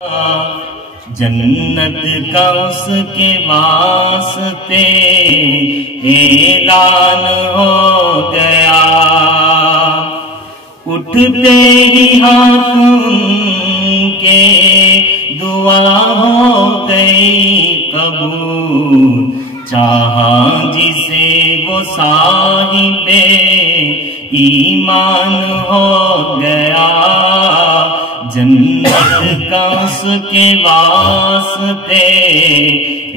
جنت کا اس کے واسطے اعلان ہو گیا، اٹھتے ہی ہاتھ ان کے دعا ہو گئی قبول، چاہا جسے وہ صاحب ایمان ہو گیا، جنت کا اس کے واسطے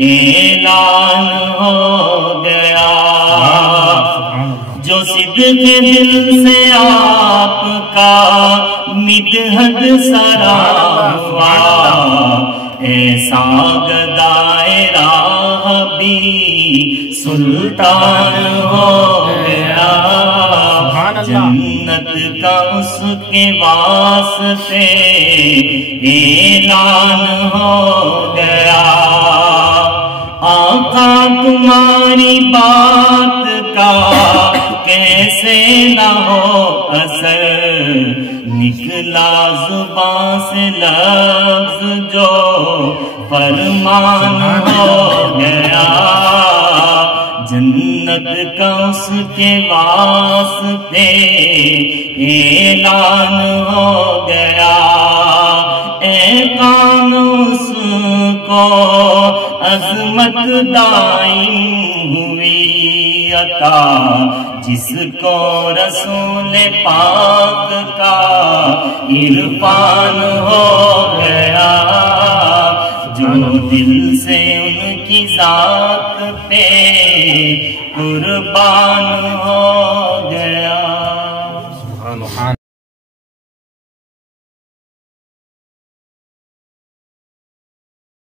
اعلان ہو گیا۔ جو صدق دل سے آپ کا مدحت سرا ہوا، ایسا گدائے راہ بھی سلطان ہو گیا، جنت کا اس کے واسطے اعلان ہو گیا۔ آقا تمہاری بات کا کیسے نہ ہو اثر، نکلا زبان سے لفظ جو فرمان ہو گیا، جنت کا اس کے واسطے اعلان ہو گیا۔ اے کان اس کو عظمت دائم ہوئی عطا، جس کو رسول پاک کا عرفان ہو گیا، جو دل سے ان کی ذات پہ قربان ہو